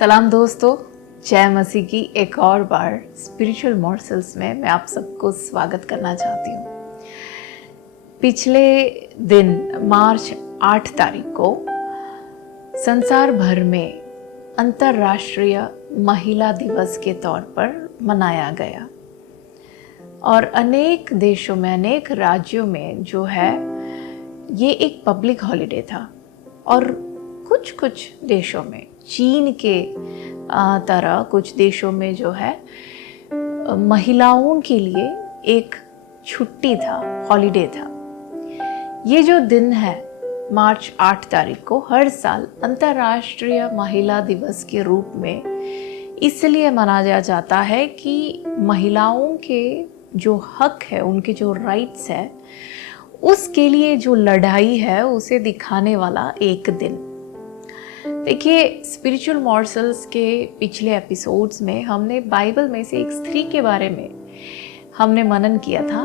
सलाम दोस्तों, जय मसीह की एक और बार स्पिरिचुअल मॉर्सल्स में मैं आप सबको स्वागत करना चाहती हूँ। पिछले दिन मार्च 8 तारीख को संसार भर में अंतर्राष्ट्रीय महिला दिवस के तौर पर मनाया गया और अनेक देशों में, अनेक राज्यों में जो है ये एक पब्लिक हॉलिडे था और कुछ देशों में, चीन के तरह कुछ देशों में जो है महिलाओं के लिए एक छुट्टी था, हॉलिडे था। ये जो दिन है मार्च 8 तारीख को हर साल अंतर्राष्ट्रीय महिला दिवस के रूप में इसलिए मनाया जाता है कि महिलाओं के जो हक है, उनके जो राइट्स है, उसके लिए जो लड़ाई है उसे दिखाने वाला एक दिन। देखिए, स्पिरिचुअल मॉर्सल्स के पिछले एपिसोड्स में हमने बाइबल में से एक स्त्री के बारे में हमने मनन किया था।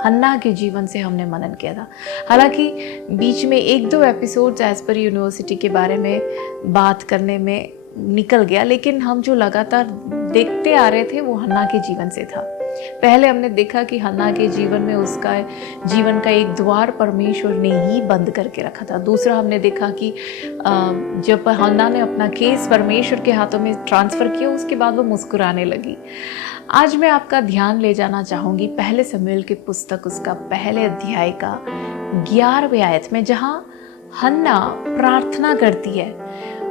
हन्ना के जीवन से हमने मनन किया था। हालांकि बीच में एक दो एपिसोड्स एज पर यूनिवर्सिटी के बारे में बात करने में निकल गया, लेकिन हम जो लगातार देखते आ रहे थे वो हन्ना के जीवन से था। पहले हमने देखा कि हन्ना के जीवन में उसका जीवन का एक द्वार परमेश्वर ने ही बंद करके रखा था। दूसरा हमने देखा कि जब हन्ना ने अपना केस परमेश्वर के हाथों में ट्रांसफर किया, उसके बाद वो मुस्कुराने लगी। आज मैं आपका ध्यान ले जाना चाहूंगी पहले शमूएल की पुस्तक, उसका पहले अध्याय का 11वें आयत में, जहां हन्ना प्रार्थना करती है।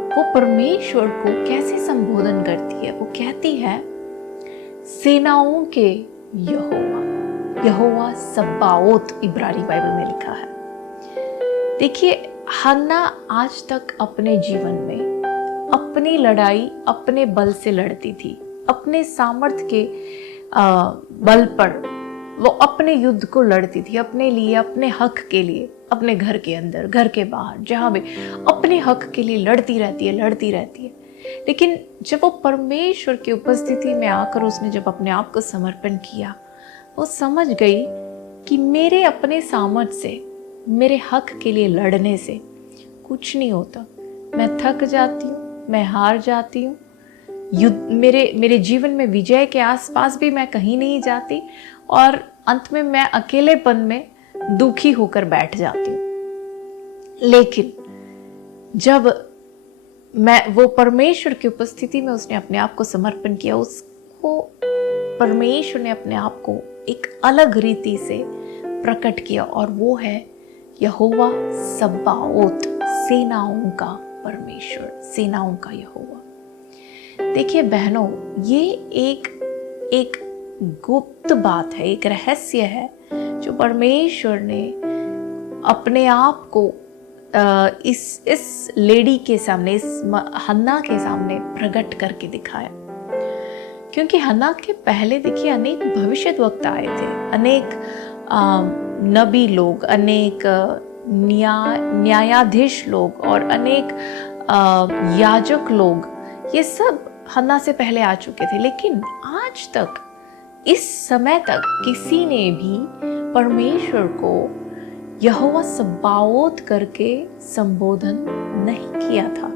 वो परमेश्वर को कैसे संबोधन करती है? वो कहती है, सेनाओं के यहोवा सब्बाओत, इब्रानी बाइबल में लिखा है। देखिए, हन्ना आज तक अपने जीवन में अपनी लड़ाई अपने बल से लड़ती थी, अपने सामर्थ्य के बल पर वो अपने युद्ध को लड़ती थी, अपने लिए, अपने हक के लिए, अपने घर के अंदर, घर के बाहर, जहां भी अपने हक के लिए लड़ती रहती है। लेकिन जब वो परमेश्वर की उपस्थिति में आकर उसने जब अपने आप को समर्पण किया, वो समझ गई कि मेरे अपने सामर्थ्य से, मेरे हक के लिए लड़ने से कुछ नहीं होता। मैं थक जाती हूँ, मैं हार जाती हूँ, मेरे जीवन में विजय के आसपास भी मैं कहीं नहीं जाती और अंत में मैं अकेलेपन में दुखी होकर बैठ जाती हूँ। लेकिन जब वो परमेश्वर की उपस्थिति में उसने अपने आप को समर्पण किया, उसको परमेश्वर ने अपने आप को एक अलग रीति से प्रकट किया, और वो है यहोवा सब्बाओत, सेनाओं का परमेश्वर, सेनाओं का यहोवा। देखिए बहनों, ये एक गुप्त बात है, एक रहस्य है जो परमेश्वर ने अपने आप को इस लेडी के सामने, इस हन्ना के सामने प्रकट करके दिखाया। क्योंकि हन्ना के पहले देखिए अनेक भविष्यद्वक्ता आए थे, अनेक नबी लोग, अनेक न्यायाधीश लोग और अनेक याजक लोग, ये सब हन्ना से पहले आ चुके थे। लेकिन आज तक, इस समय तक किसी ने भी परमेश्वर को यहोवा सब्बाओत करके संबोधन नहीं किया था।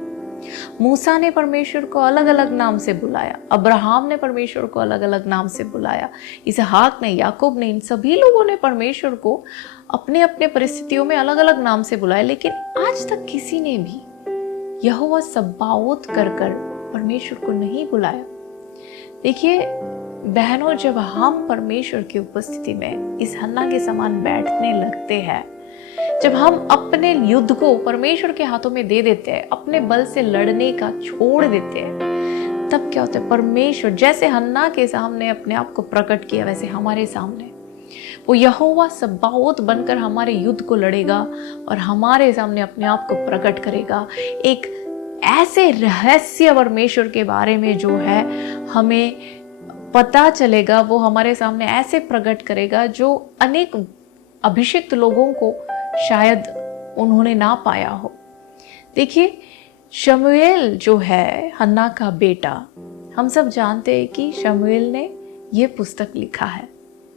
मूसा ने परमेश्वर को अलग अलग नाम से बुलाया, अब्राहम ने परमेश्वर को अलग अलग नाम से बुलाया, इसहाक ने, याकूब ने, इन सभी लोगों ने परमेश्वर को अपने अपने परिस्थितियों में अलग अलग नाम से बुलाया। लेकिन आज तक किसी ने भी यहोवा सब्बाओत कर परमेश्वर को नहीं बुलाया। देखिए बहनों, जब हम परमेश्वर की उपस्थिति में इस हन्ना के समान बैठने लगते हैं, जब हम अपने युद्ध को परमेश्वर के हाथों में दे देते हैं, अपने बल से लड़ने का छोड़ देते हैं, तब क्या होता है? परमेश्वर जैसे हन्ना के सामने अपने आप को प्रकट किया, वैसे हमारे सामने वो यहोवा सब्बाओत बनकर हमारे युद्ध को लड़ेगा और हमारे सामने अपने आप को प्रकट करेगा। एक ऐसे रहस्य परमेश्वर के बारे में जो है हमें पता चलेगा, वो हमारे सामने ऐसे प्रकट करेगा जो अनेक अभिषिक्त लोगों को शायद उन्होंने ना पाया हो। देखिए, शमूएल जो है हन्ना का बेटा, हम सब जानते हैं कि शमूएल ने ये पुस्तक लिखा है,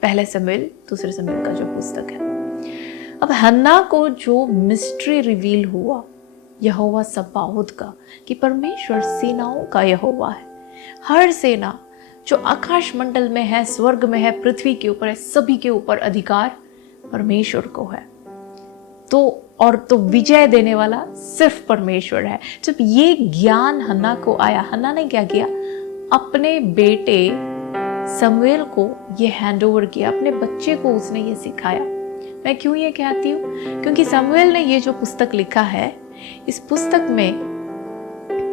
पहले शमूएल, दूसरे शमूएल का जो पुस्तक है। अब हन्ना को जो मिस्ट्री रिवील हुआ, यहोवा सब्बाओत का, कि परमेश्वर सेनाओं का यहोवा है। हर सेना जो आकाश मंडल में है, स्वर्ग में है, पृथ्वी के ऊपर है, सभी के ऊपर अधिकार परमेश्वर को है। तो विजय देने वाला सिर्फ परमेश्वर है। जब ये ज्ञान हन्ना को आया, हन्ना ने क्या किया, अपने बेटे शमूएल को ये हैंड ओवर किया, अपने बच्चे को उसने ये सिखाया। मैं क्यों ये कहती हूँ? क्योंकि शमूएल ने ये जो पुस्तक लिखा है, इस पुस्तक में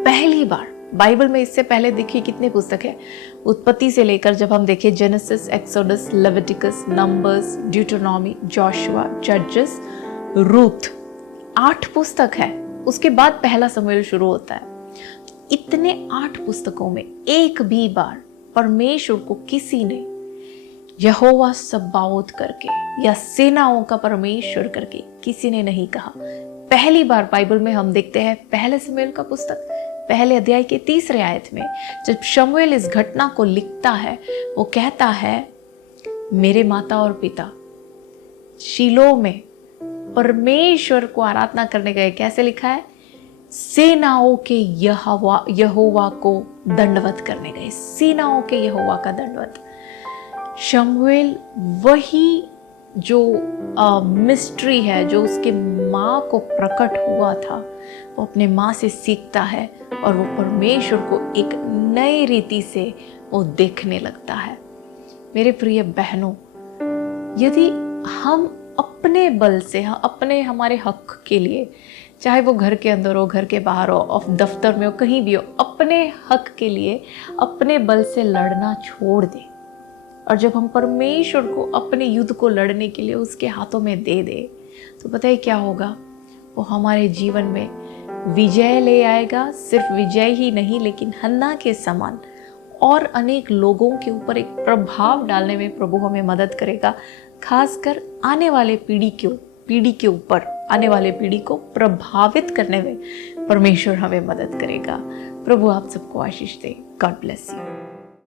पहली बार, बाइबल में इससे पहले देखिए कितने पुस्तक है, उत्पत्ति से लेकर जब हम देखें Genesis, Exodus, Leviticus, Numbers, Deuteronomy, Joshua, जजेस, रूथ, 8 पुस्तक है। उसके बाद पहला शमूएल शुरू होता है। इतने 8 पुस्तकों में एक भी बार परमेश्वर को किसी ने यहोवा सब्बाओत करके या सेनाओं का परमेश्वर करके किसी ने नहीं कहा। पहली बार बाइबल में हम देखते हैं पहले शमूएल का पुस्तक पहले अध्याय के 3 आयत में, जब शमूएल इस घटना को लिखता है, वो कहता है, मेरे माता और पिता शीलो में परमेश्वर को आराधना करने गए। कैसे लिखा है? सेनाओं के यहोवा को दंडवत करने गए, सेनाओं के यहोवा का दंडवत। शमूएल वही जो मिस्ट्री है, जो उसके माँ को प्रकट हुआ था, वो अपने माँ से सीखता है और वो परमेश्वर को एक नई रीति से वो देखने लगता है। मेरे प्रिय बहनों, यदि हम अपने बल से, हमारे हक के लिए, चाहे वो घर के अंदर हो, घर के बाहर हो, दफ्तर में हो, कहीं भी हो, अपने हक के लिए अपने बल से लड़ना छोड़ दे और जब हम परमेश्वर को अपने युद्ध को लड़ने के लिए उसके हाथों में दे दे, तो पता है क्या होगा? वो हमारे जीवन में विजय ले आएगा। सिर्फ विजय ही नहीं, लेकिन हन्ना के समान और अनेक लोगों के ऊपर एक प्रभाव डालने में प्रभु हमें मदद करेगा। खासकर आने वाले पीढ़ी के ऊपर, आने वाले पीढ़ी को प्रभावित करने में परमेश्वर हमें मदद करेगा। प्रभु आप सबको आशीष दे। God bless you.